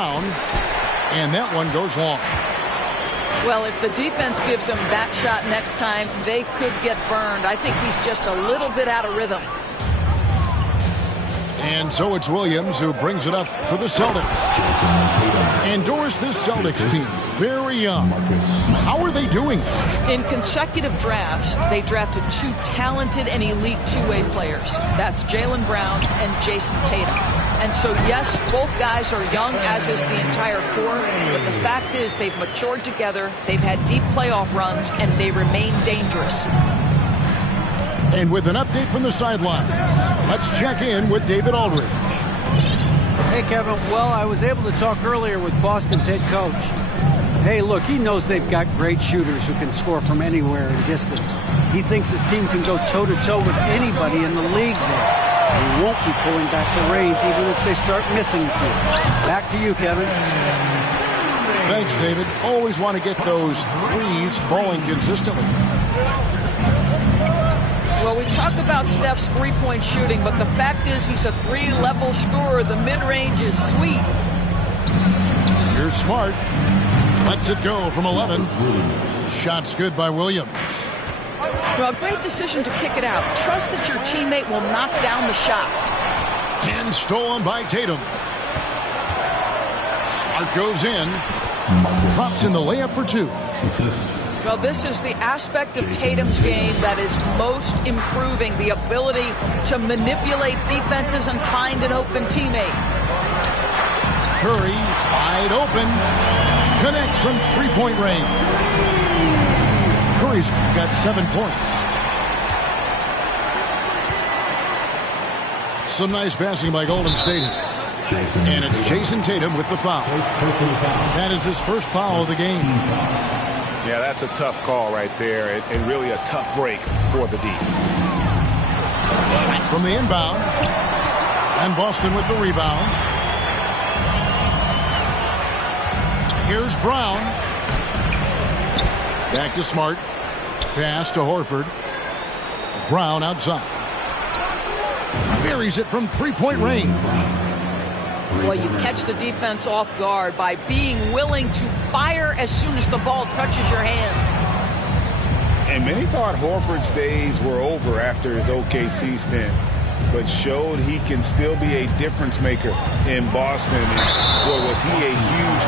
And that one goes long. Well, if the defense gives him that shot next time, they could get burned. I think he's just a little bit out of rhythm. And so it's Williams who brings it up for the Celtics. And Doris, this Celtics team, very young. How are they doing? In consecutive drafts, they drafted 2 talented and elite two-way players. That's Jaylen Brown and Jason Tatum. And so, yes, both guys are young, as is the entire core. But the fact is they've matured together, they've had deep playoff runs, and they remain dangerous. And with an update from the sidelines, let's check in with David Aldridge. Hey, Kevin. Well, I was able to talk earlier with Boston's head coach. Hey, look, he knows they've got great shooters who can score from anywhere in distance. He thinks his team can go toe-to-toe with anybody in the league there. He won't be pulling back the reins even if they start missing a few. Back to you, Kevin. Thanks, David. Always want to get those threes falling consistently. Well, we talk about Steph's three-point shooting, but the fact is he's a 3-level scorer. The mid-range is sweet. Here's Smart. Lets it go from 11. Shot's good by Williams. Well, great decision to kick it out. Trust that your teammate will knock down the shot. And stolen by Tatum. Smart goes in. Drops in the layup for 2. Well, this is the aspect of Tatum's game that is most improving, the ability to manipulate defenses and find an open teammate. Curry, wide open. Connects from three-point range. Curry's got 7 points. Some nice passing by Golden State. And it's Jason Tatum with the foul. That is his first foul of the game. Yeah, that's a tough call right there, and really a tough break for the D. From the inbound. And Boston with the rebound. Here's Brown. Back to Smart. Pass to Horford. Brown outside. Buries it from three-point range. Well, you catch the defense off guard by being willing to fire as soon as the ball touches your hands. And many thought Horford's days were over after his OKC stint, but showed he can still be a difference maker in Boston. And boy, was he a huge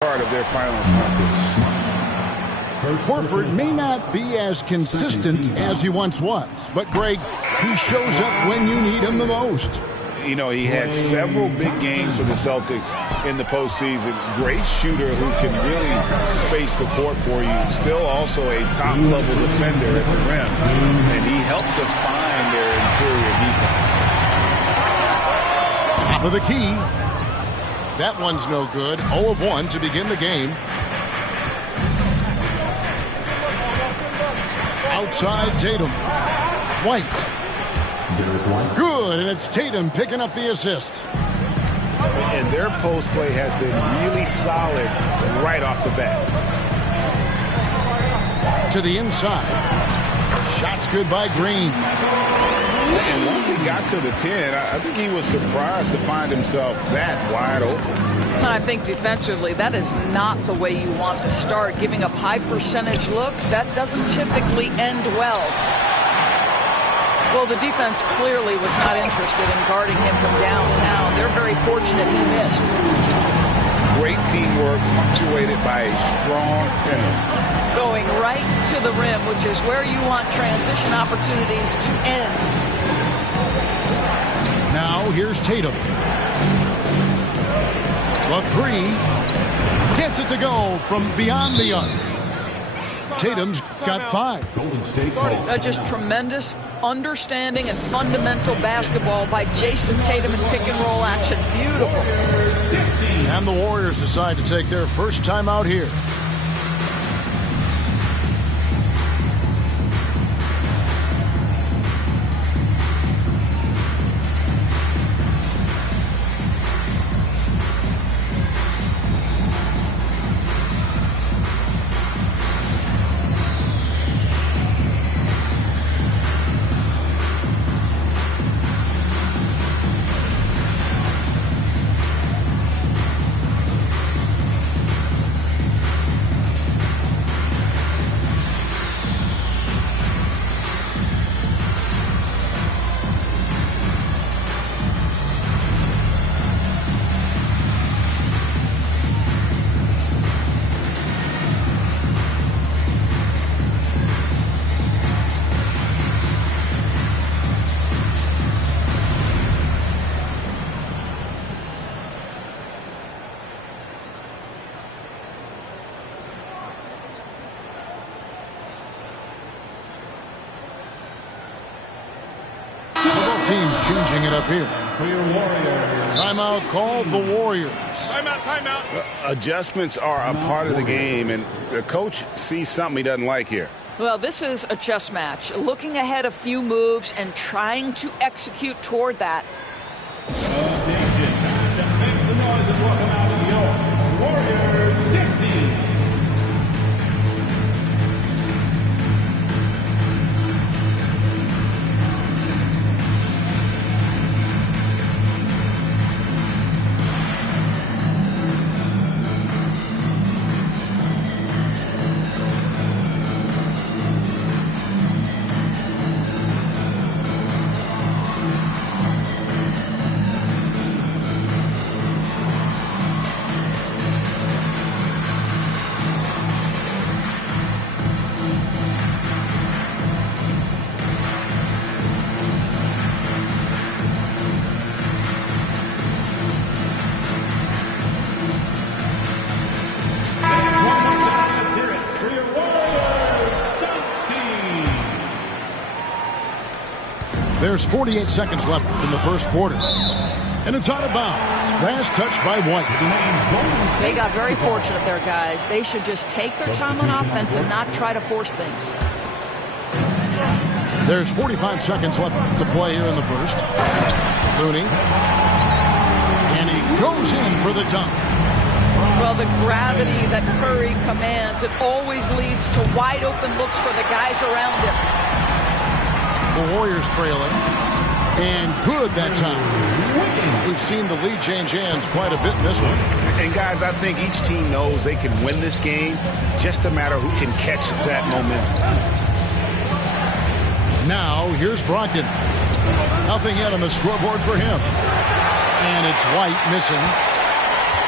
part of their finals run. Horford may not be as consistent as he once was, but Greg, he shows up when you need him the most. You know, he had several big games for the Celtics in the postseason. Great shooter who can really space the court for you. Still also a top-level defender at the rim, and he helped define their interior defense. Top of the key. That one's no good. 0 of 1 to begin the game. Outside Tatum. White. Good, and it's Tatum picking up the assist. And their post play has been really solid right off the bat. To the inside. Shots good by Green. And once he got to the 10, I think he was surprised to find himself that wide open. I think defensively, that is not the way you want to start. Giving up high percentage looks, that doesn't typically end well. Well, the defense clearly was not interested in guarding him from downtown. They're very fortunate he missed. Great teamwork punctuated by a strong finish. Going right to the rim, which is where you want transition opportunities to end. Now here's Tatum. The 3 gets it to go from beyond the arc. Tatum's got 5. Just tremendous understanding and fundamental basketball by Jason Tatum in pick and roll action. Beautiful. And the Warriors decide to take their first time out here. teams changing it up here. Timeout called the Warriors. Timeout. Adjustments are a part of the game, and the coach sees something he doesn't like here. Well, this is a chess match. Looking ahead a few moves and trying to execute toward that. There's 48 seconds left in the first quarter. And it's out of bounds. Last touch by White. They got very fortunate there, guys. They should just take their time on offense and not try to force things. There's 45 seconds left to play here in the first. Looney. And he goes in for the dunk. Well, the gravity that Curry commands, it always leads to wide open looks for the guys around him. The Warriors trailing, and good that time. We've seen the lead change hands quite a bit in this one. And guys, I think each team knows they can win this game, just a matter who can catch that momentum. Now, here's Brogdon. Nothing yet on the scoreboard for him. And it's White missing.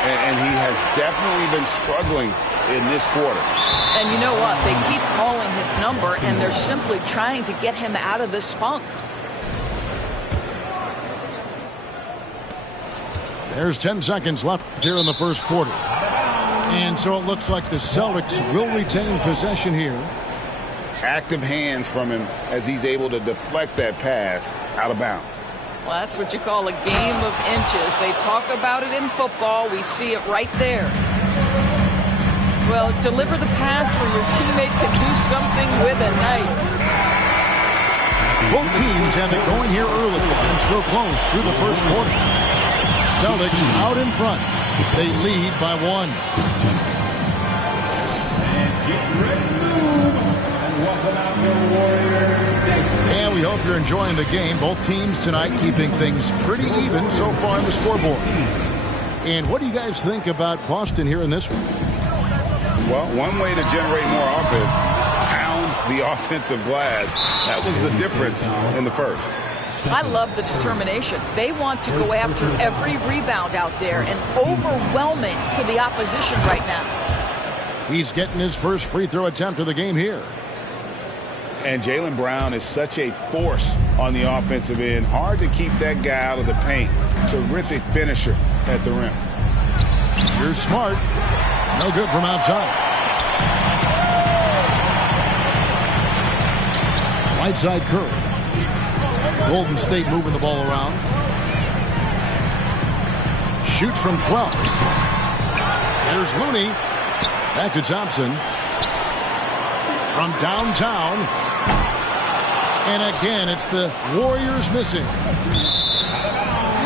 And he has definitely been struggling in this quarter. And you know what? They keep calling his number, and they're simply trying to get him out of this funk. There's 10 seconds left here in the first quarter. And so it looks like the Celtics will retain possession here. Active hands from him as he's able to deflect that pass out of bounds. Well, that's what you call a game of inches. They talk about it in football. We see it right there. Well, deliver the pass where your teammate can do something with it. Nice. Both teams have it going here early and still close through the first quarter. Celtics out in front. They lead by 1. And we hope you're enjoying the game. Both teams tonight keeping things pretty even so far on the scoreboard. And what do you guys think about Boston here in this one? Well, one way to generate more offense, pound the offensive glass. That was the difference in the first. I love the determination. They want to go after every rebound out there and overwhelm it to the opposition right now. He's getting his first free throw attempt of the game here. And Jaylen Brown is such a force on the offensive end. Hard to keep that guy out of the paint. Terrific finisher at the rim. You're smart. No good from outside. Right side Curry. Golden State moving the ball around. Shoots from 12. There's Looney. Back to Thompson. From downtown. And again, it's the Warriors missing.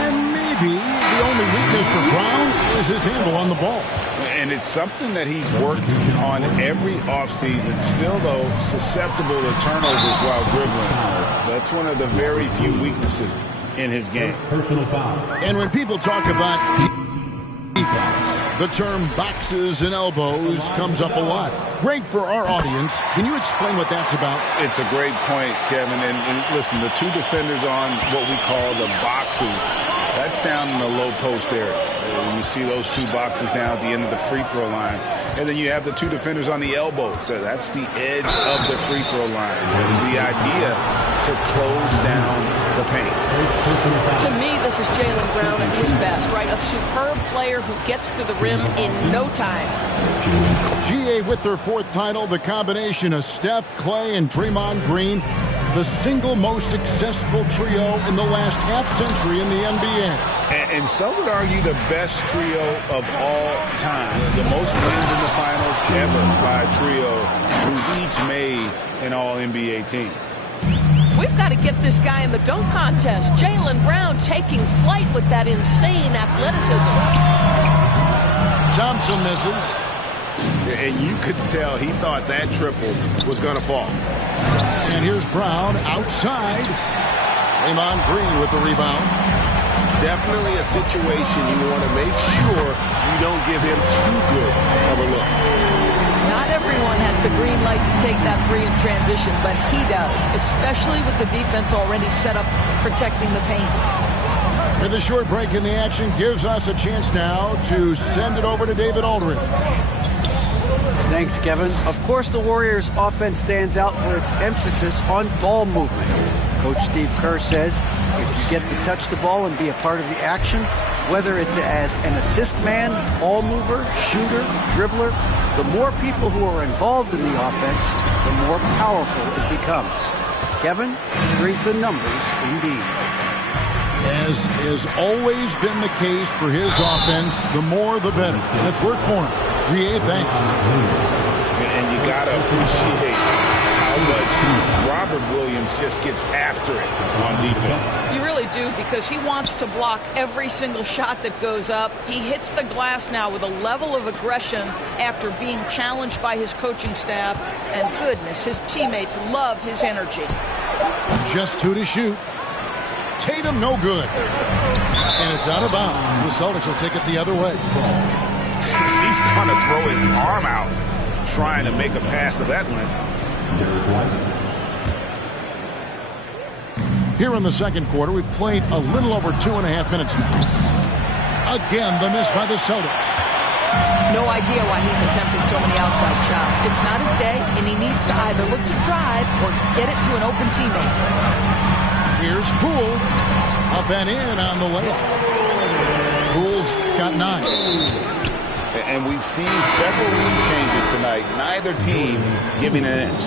And maybe the only weakness for Brown is his handle on the ball. And it's something that he's worked on every offseason. Still, though, susceptible to turnovers while dribbling. That's one of the very few weaknesses in his game. Personal foul. And when people talk about defense, the term boxes and elbows comes up a lot. Great for our audience. Can you explain what that's about? It's a great point, Kevin. And listen, the two defenders on what we call the boxes, that's down in the low post area. You see those two boxes down at the end of the free throw line. And then you have the two defenders on the elbows. So that's the edge of the free throw line. And the idea to close down the paint. To me, this is Jaylen Brown at his best, right? A superb player who gets to the rim in no time. GA with their fourth title, the combination of Steph, Clay, and Draymond Green. the single most successful trio in the last half-century in the NBA. And some would argue the best trio of all time. The most wins in the finals ever by a trio who each made an All-NBA team. We've got to get this guy in the dunk contest. Jaylen Brown taking flight with that insane athleticism. Thompson misses. And you could tell he thought that triple was going to fall. And here's Brown outside. Draymond Green with the rebound. Definitely a situation you want to make sure you don't give him too good of a look. Not everyone has the green light to take that three in transition, but he does, especially with the defense already set up protecting the paint. With a short break in the action gives us a chance now to send it over to David Aldridge. Thanks, Kevin. Of course, the Warriors' offense stands out for its emphasis on ball movement. Coach Steve Kerr says if you get to touch the ball and be a part of the action, whether it's as an assist man, ball mover, shooter, dribbler, the more people who are involved in the offense, the more powerful it becomes. Kevin, strength in numbers indeed. As has always been the case for his offense, the more the better. And it's worked for him. DA, thanks. And you got to appreciate how much Robert Williams just gets after it on defense. You really do, because he wants to block every single shot that goes up. He hits the glass now with a level of aggression after being challenged by his coaching staff. And goodness, his teammates love his energy. Just 2 to shoot. Tatum, no good. And it's out of bounds. The Celtics will take it the other way. He's going to throw his arm out trying to make a pass of that length. Here in the second quarter, we've played a little over 2.5 minutes now. Again, the miss by the Celtics. No idea why he's attempting so many outside shots. It's not his day, and he needs to either look to drive or get it to an open teammate. Here's Poole. Up and in on the layup. Poole's got 9. And we've seen several lead changes tonight. Neither team giving an inch.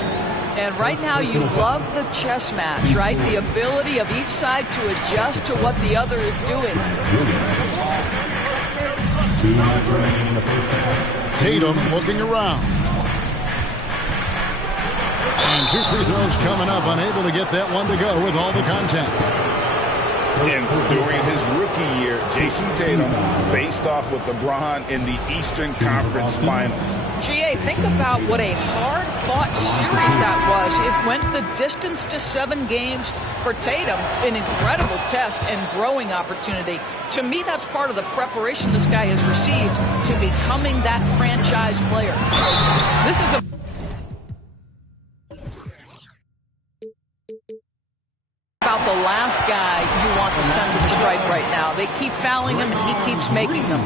And right now you love the chess match, right? The ability of each side to adjust to what the other is doing. Tatum looking around. And 2 free throws coming up. Unable to get that one to go with all the contact. And during his rookie year, Jason Tatum faced off with LeBron in the Eastern Conference Finals. GA, think about what a hard-fought series that was. It went the distance to 7 games for Tatum, an incredible test and growing opportunity. To me, that's part of the preparation this guy has received to becoming that franchise player. This is a about the last guy you want to send to the stripe right now. They keep fouling him, and he keeps making them.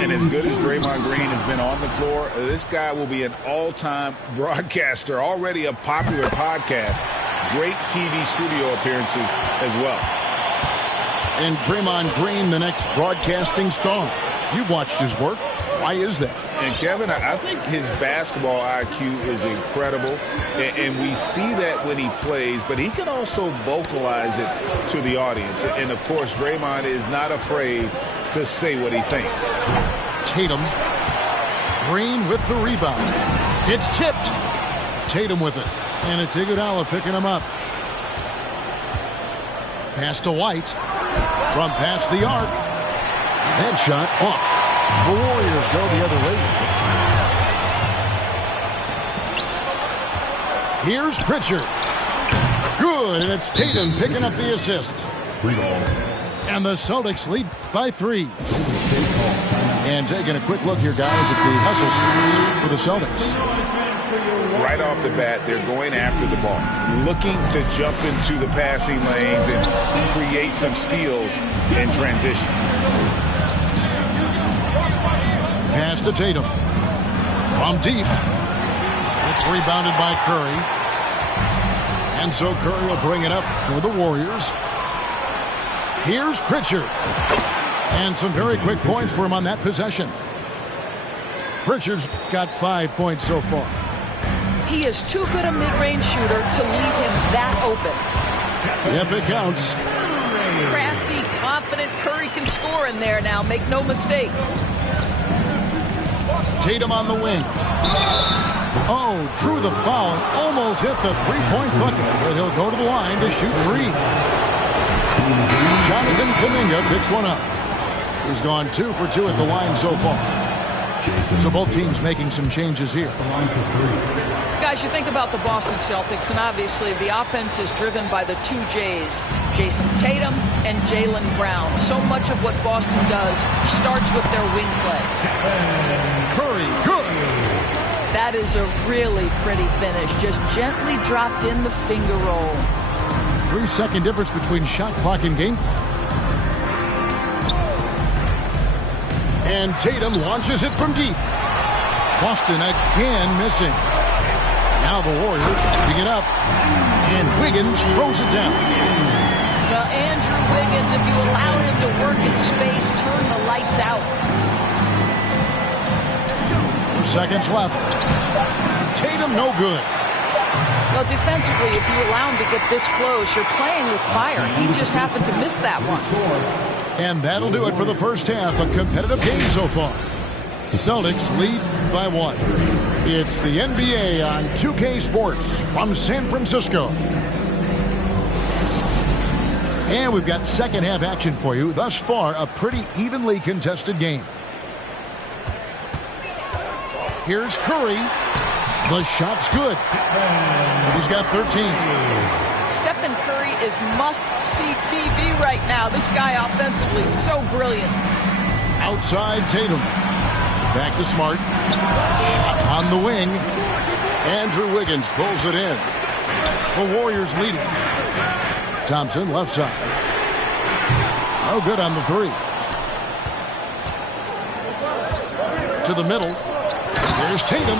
And as good as Draymond Green has been on the floor, this guy will be an all-time broadcaster, already a popular podcast, great TV studio appearances as well. And Draymond Green, the next broadcasting star. You've watched his work. Why is that? And Kevin, I think his basketball IQ is incredible, and we see that when he plays, but he can also vocalize it to the audience. And of course, Draymond is not afraid to say what he thinks. Tatum. Green with the rebound. It's tipped. Tatum with it. And it's Iguodala picking him up. Pass to White. From past the arc. Headshot off. The Warriors go the other way. Here's Pritchard. Good, and it's Tatum picking up the assist. And the Celtics lead by 3. And taking a quick look here, guys, at the hustle spots for the Celtics. Right off the bat, they're going after the ball, looking to jump into the passing lanes and create some steals in transition. Pass to Tatum. From deep. It's rebounded by Curry. And so Curry will bring it up for the Warriors. Here's Pritchard. And some very quick points for him on that possession. Pritchard's got 5 points so far. He is too good a mid-range shooter to leave him that open. Yep, it counts. Crafty, confident Curry can score in there now. Make no mistake. Tatum on the wing. Oh, drew the foul and almost hit the three-point bucket, but he'll go to the line to shoot three. Jonathan Kuminga picks one up. He's gone 2 for 2 at the line so far. So both teams making some changes here. Guys, you think about the Boston Celtics, and obviously the offense is driven by the two J's, Jason Tatum and Jaylen Brown. So much of what Boston does starts with their wing play. Curry, good. That is a really pretty finish. Just gently dropped in the finger roll. 3-second difference between shot clock and game clock. And Tatum launches it from deep. Boston again missing. Now the Warriors picking it up. And Wiggins throws it down. Well, Andrew Wiggins, if you allow him to work in space, turn the lights out. 4 seconds left. Tatum no good. Well, defensively, if you allow him to get this close, you're playing with fire. He just happened to miss that one. And that'll do it for the first half. A competitive game so far. Celtics lead by 1. It's the NBA on 2K Sports from San Francisco. And we've got second half action for you. Thus far, a pretty evenly contested game. Here's Curry. The shot's good. He's got 13. Stephen Curry is must-see TV right now. This guy offensively so brilliant. Outside Tatum. Back to Smart. Shot on the wing. Andrew Wiggins pulls it in. The Warriors leading. Thompson left side. No good on the 3. To the middle. There's Tatum.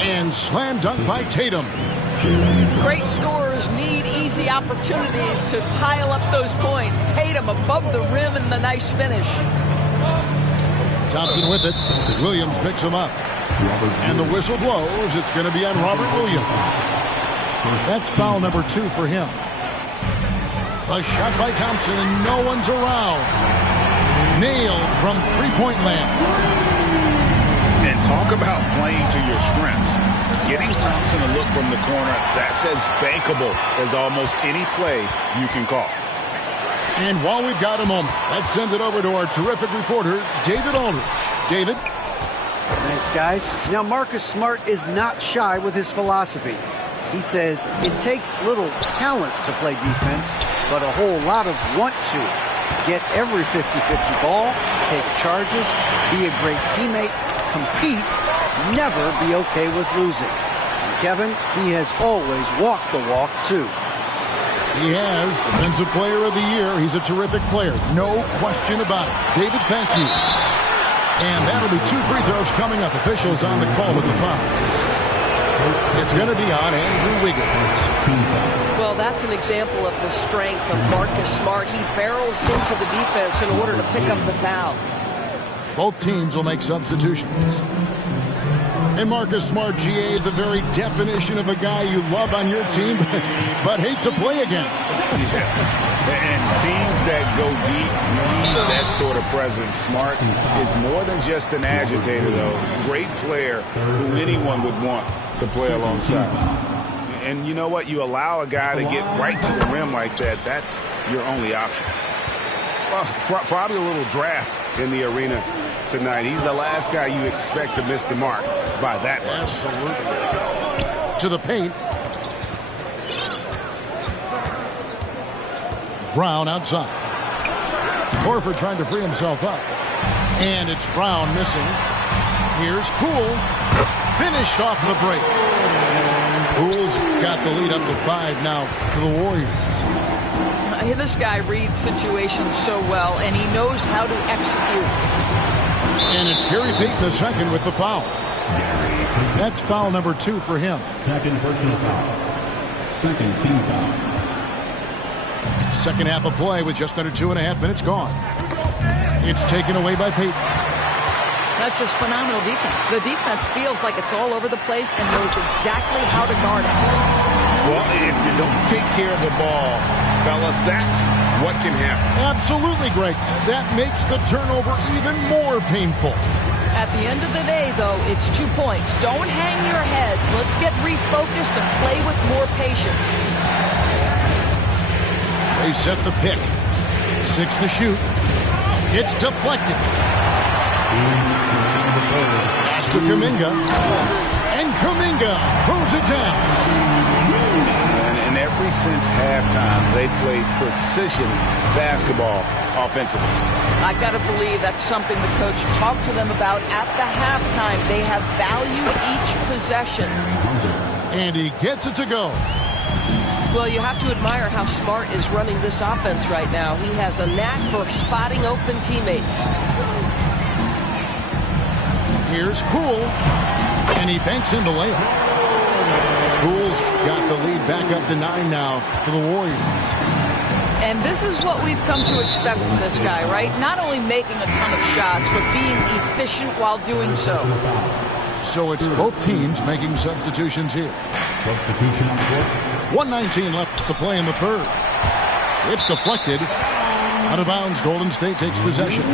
And slam dunk by Tatum. Great scorers need easy opportunities to pile up those points. Tatum above the rim and the nice finish. Thompson with it. Williams picks him up. And the whistle blows. It's going to be on Robert Williams. That's foul number 2 for him. A shot by Thompson and no one's around. Nailed from three-point land. And talk about playing to your strengths. Getting Thompson a look from the corner, that's as bankable as almost any play you can call. And while we've got a moment, let's send it over to our terrific reporter, David Aldridge. David? Thanks, guys. Now, Marcus Smart is not shy with his philosophy. He says it takes little talent to play defense, but a whole lot of want to. Get every 50-50 ball, take charges, be a great teammate, compete, never be okay with losing. And Kevin, he has always walked the walk, too. He has. Defensive Player of the Year. He's a terrific player. No question about it. David, thank you. And that'll be 2 free throws coming up. Officials on the call with the foul. It's going to be on Andrew Wiggins. Well, that's an example of the strength of Marcus Smart. He barrels into the defense in order to pick up the foul. Both teams will make substitutions. And Marcus Smart, GA, the very definition of a guy you love on your team, but hate to play against. Yeah. And teams that go deep need that sort of presence. Smart is more than just an agitator, though. Great player who anyone would want to play alongside. And you know what? You allow a guy to get right to the rim like that, that's your only option. Well, probably a little draft in the arena tonight. He's the last guy you expect to miss the mark by that much. Absolutely. To the paint. Brown outside. Horford trying to free himself up. And it's Brown missing. Here's Poole. Finished off the break. Poole's got the lead up to 5 now to the Warriors. This guy reads situations so well, and he knows how to execute. And it's Gary Payton the second with the foul. That's foul number 2 for him. Second personal foul. Second team foul. Second half of play with just under 2.5 minutes gone. It's taken away by Payton. That's just phenomenal defense. The defense feels like it's all over the place and knows exactly how to guard it. Well, if you don't take care of the ball, fellas, that's what can happen. Absolutely, Greg. That makes the turnover even more painful. At the end of the day, though, it's 2 points. Don't hang your heads. Let's get refocused and play with more patience. They set the pick. 6 to shoot. It's deflected. Pass to Kuminga. And Kuminga throws it down. And ever since halftime, they played precision basketball offensively. I got to believe that's something the coach talked to them about at the halftime. They have valued each possession. And he gets it to go. Well, you have to admire how Smart is running this offense right now. He has a knack for spotting open teammates. Here's Poole. And he banks in the layup. Poole's got the lead back up to 9 now for the Warriors. And this is what we've come to expect from this guy, right? Not only making a ton of shots, but being efficient while doing so. So it's both teams making substitutions here. Substitution on the court. 1:19 left to play in the third. It's deflected. Out of bounds, Golden State takes possession.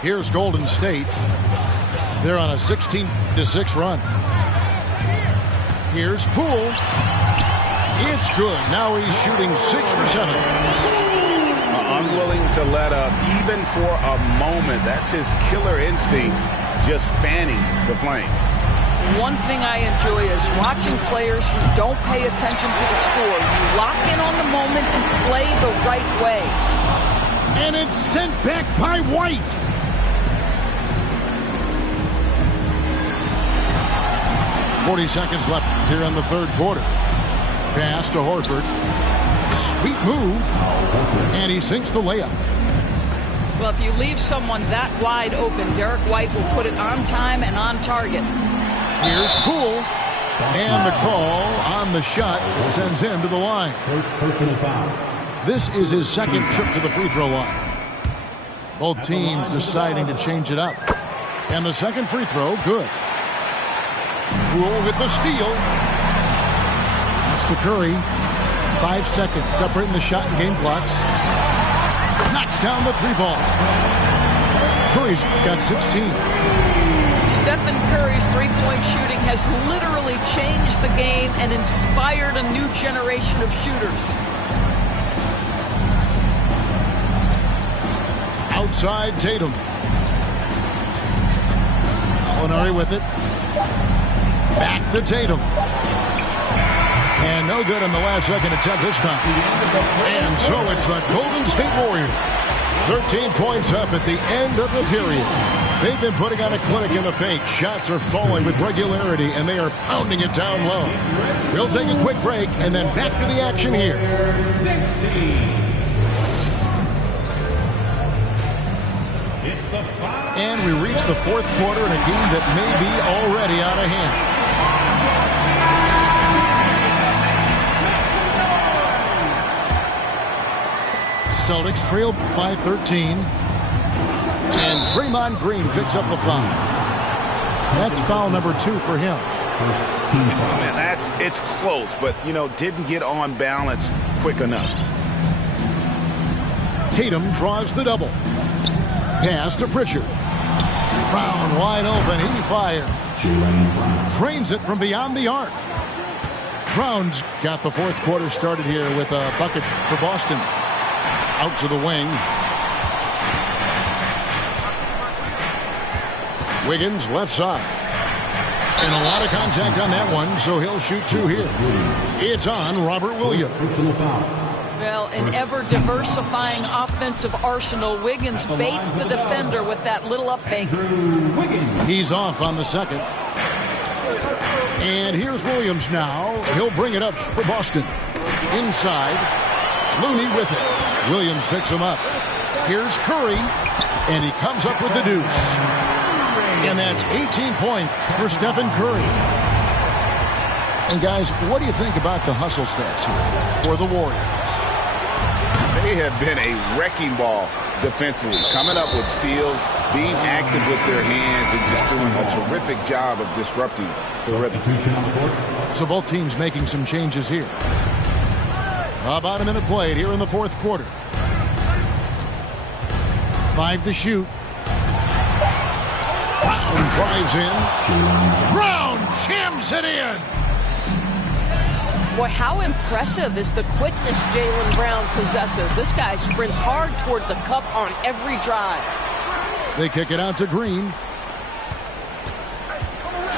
Here's Golden State. They're on a 16-6 run. Here's Poole. It's good. Now he's shooting 6 for 7. Unwilling to let up even for a moment. That's his killer instinct, just fanning the flames. One thing I enjoy is watching players who don't pay attention to the score. You lock in on the moment and play the right way. And it's sent back by White. .40 seconds left here in the third quarter. Pass to Horford. Sweet move. And he sinks the layup. Well, if you leave someone that wide open, Derek White will put it on time and on target. Here's Poole. And the call on the shot that sends him to the line. First personal foul. This is his second trip to the free throw line. Both teams deciding to change it up. And the second free throw, good. Poole with the steal. Pass to Curry. 5 seconds separating the shot and game clocks. Knocks down the 3-ball. Curry's got 16. Stephen Curry's three-point shooting has literally changed the game and inspired a new generation of shooters. Outside Tatum. Molinari with it. Back to Tatum. And no good on the last second attempt this time. And so it's the Golden State Warriors. 13 points up at the end of the period. They've been putting on a clinic in the paint. Shots are falling with regularity, and they are pounding it down low. We'll take a quick break, and then back to the action here. And we reach the fourth quarter in a game that may be already out of hand. Celtics trail by 13. And Draymond Green picks up the foul. That's foul number 2 for him. Man, it's close, but, didn't get on balance quick enough. Tatum draws the double. Pass to Pritchard. Brown wide open. He fires. Drains it from beyond the arc. Brown's got the fourth quarter started here with a bucket for Boston. Out to the wing. Wiggins left side. And a lot of contact on that one, so he'll shoot 2 here. It's on Robert Williams. Well, an ever-diversifying offensive arsenal. Wiggins baits the defender with that little up fake. He's off on the second. And here's Williams now. He'll bring it up for Boston. Inside. Looney with it. Williams picks him up. Here's Curry. And he comes up with the deuce. And that's 18 points for Stephen Curry. And guys, what do you think about the hustle stats here for the Warriors? They have been a wrecking ball defensively, coming up with steals, being active with their hands, and just doing a terrific job of disrupting the rhythm. So both teams making some changes here. About a minute played here in the fourth quarter. 5 to shoot. Brown drives in. Brown jams it in. Boy, how impressive is the quickness Jaylen Brown possesses. This guy sprints hard toward the cup on every drive. They kick it out to Green.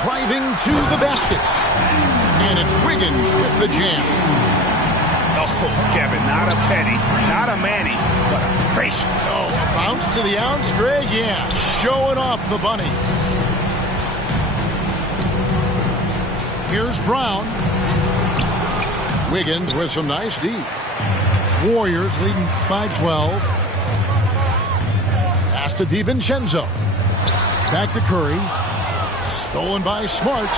Driving to the basket. And it's Wiggins with the jam. Oh, Kevin, not a penny, not a Manny, but a facial. Oh, a bounce to the ounce, Greg? Yeah, showing off the bunnies. Here's Brown. Wiggins with some nice D. Warriors leading by 12. Pass to DiVincenzo. Back to Curry. Stolen by Smart.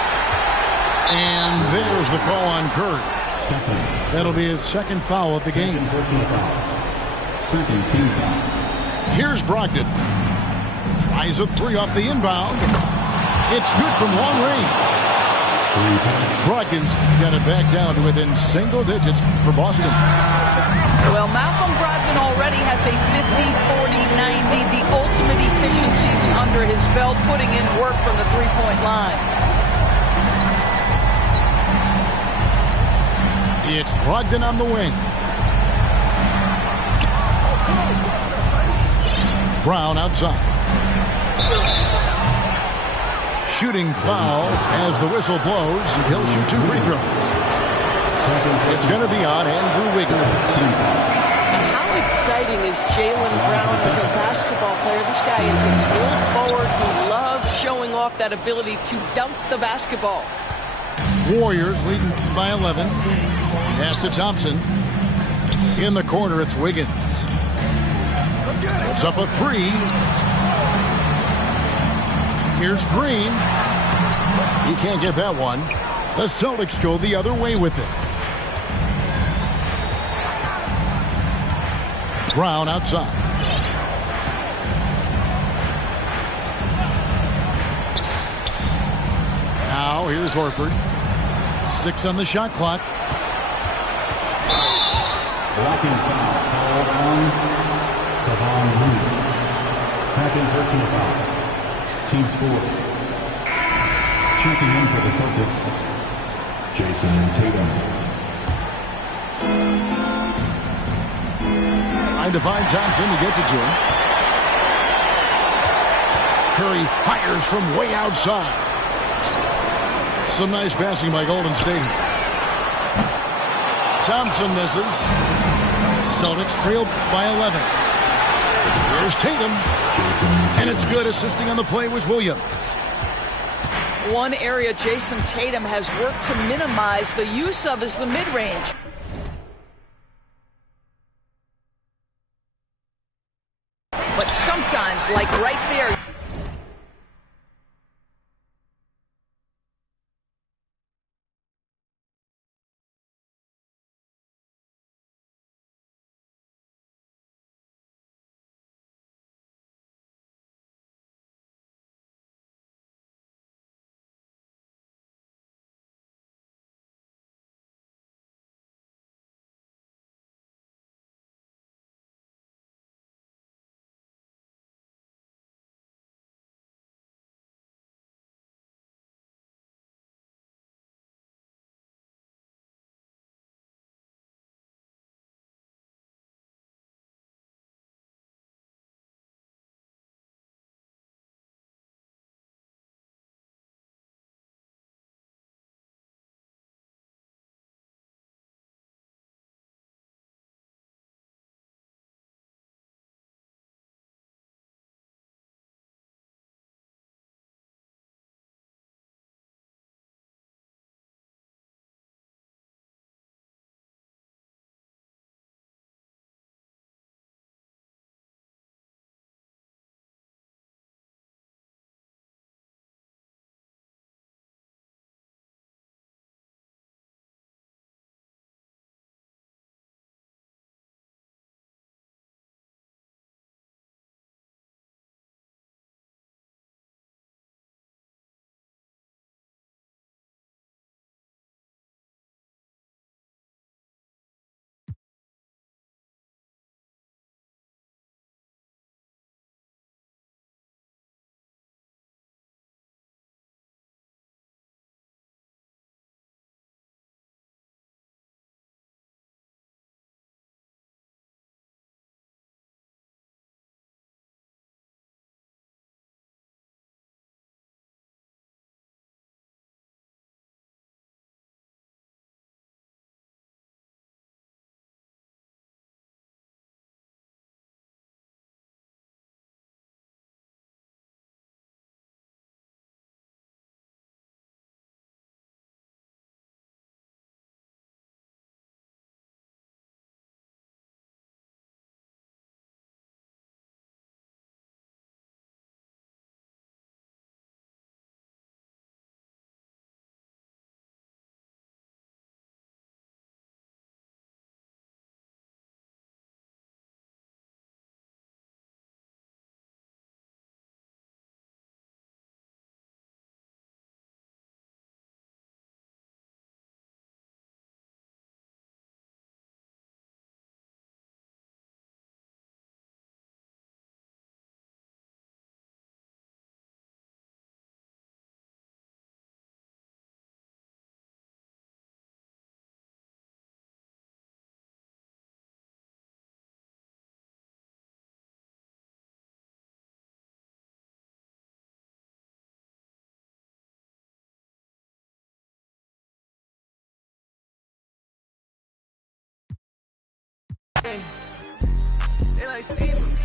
And there's the call on Curry. That'll be his second foul of the game. Here's Brogdon. Tries a three off the inbound. It's good from long range. Brogdon's got it back down to within single digits for Boston. Well, Malcolm Brogdon already has a 50-40-90, the ultimate efficient season under his belt, putting in work from the three-point line. It's Brogdon on the wing. Brown outside. Shooting foul as the whistle blows. He'll shoot 2 free throws. It's going to be on Andrew Wiggins. How exciting is Jaylen Brown as a basketball player? This guy is a skilled forward who loves showing off that ability to dunk the basketball. Warriors leading by 11. Pass to Thompson. In the corner, it's Wiggins. Puts up a 3. Here's Green. He can't get that one. The Celtics go the other way with it. Brown outside. Now here's Horford. 6 on the shot clock. Blocking foul called on Kevon Looney. Second personal foul. Team's 4. Checking in for the Celtics, Jason Tatum. Trying to find Thompson. He gets it to him. Curry fires from way outside. Some nice passing by Golden State. Thompson misses. Celtics trail by 11. Here's Tatum. And it's good. Assisting on the play was Williams. One area Jason Tatum has worked to minimize the use of is the mid-range. But sometimes, like right there, They like Steve.